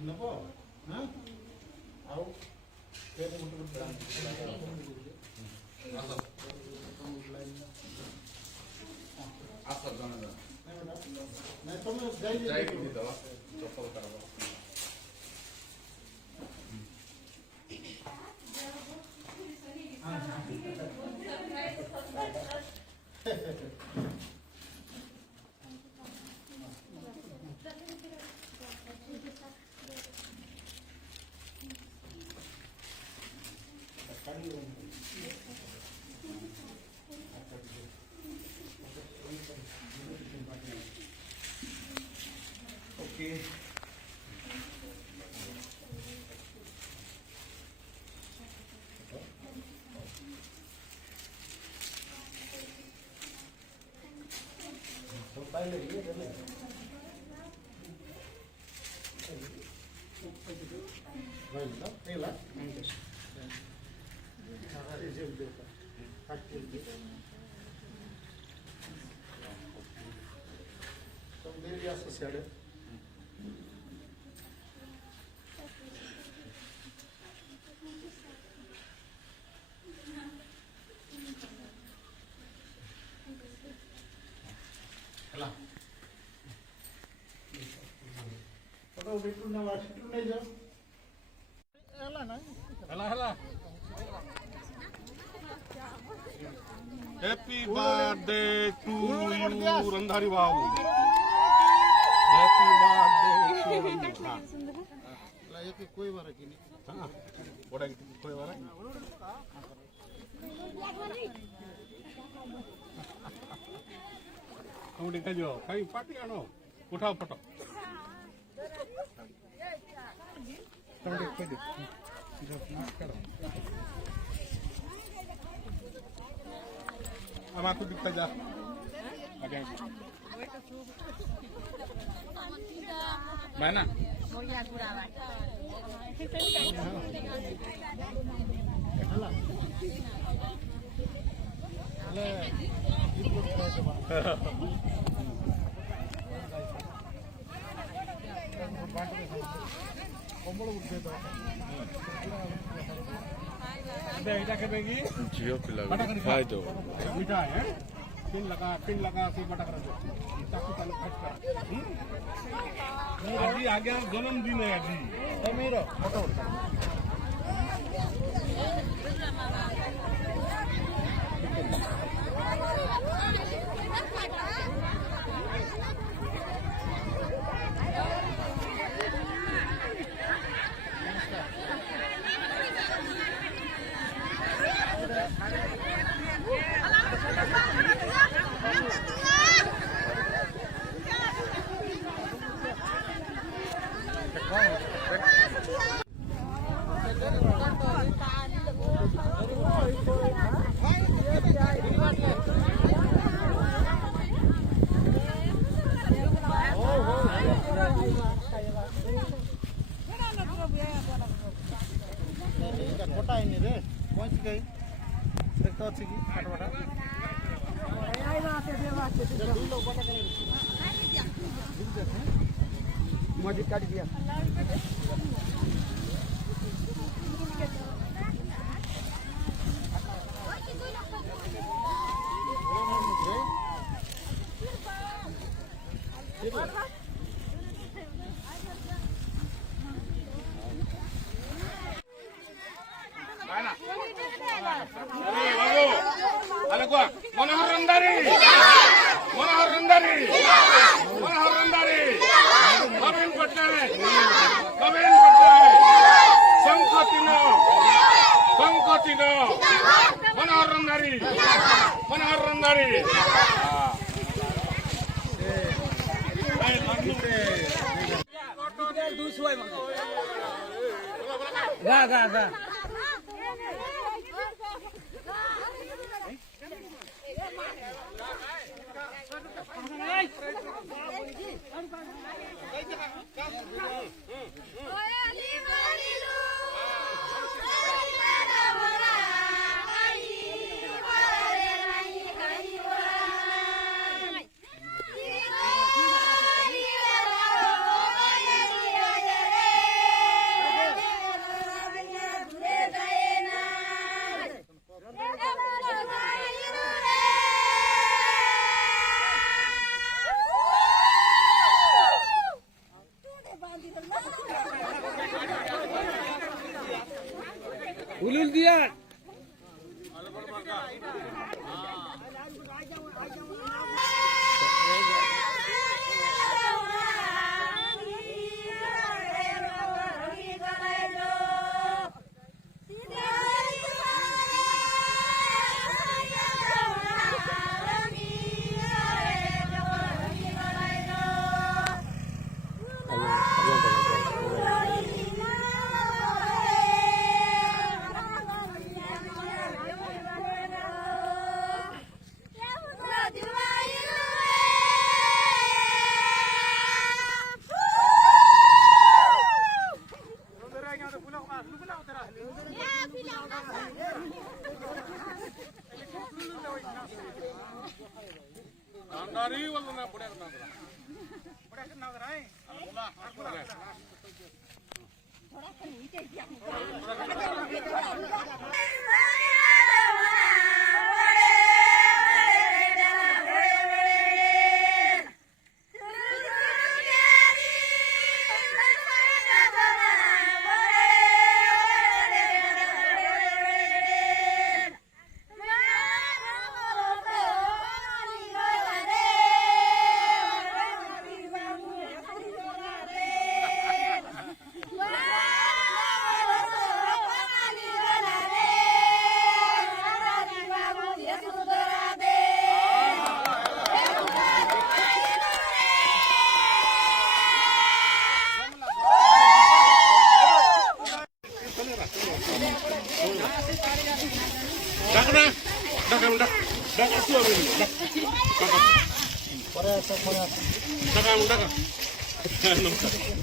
Kenapa? Hah? Tahu? Saya mau berperang. Asal jangan. Nah, kamu jahit di bawah. Coba taruh. Okay. Associated. Hello. Hello, Victor. Now, what should you do? Hello. Happy birthday to you, Randhari Babu. Happy birthday to you. Happy koi barak ini. What are koi barak? Kamu dekha jo. Kami party ano? Uthao photo. Kamu dekha jo. Aku dikta ja. Mana? Mau ya gurawan. Jiyo pila faedo. Mita hai. Pin laka fi bata kar do. Taku talu khat kar. Aji आ गया जन्मदिन है अजी. तो मेरो photo उठा. कोटा आइने रे पहुंच गई देखता अच्छी की आटवाटा मस्जिद काट दिया Halo gua, Manohar Randhari, Navin Patnaik, Sankatino, Manohar Randhari. Ga. उलूल दिया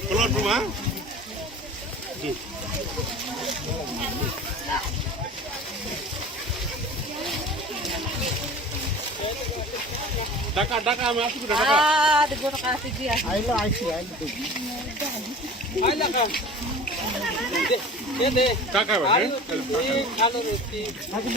keluar rumah. Daka masuk udah Daka. Terima kasih dia. आइलो आइसी आइला का दे दे Daka, आलू रोटी आगे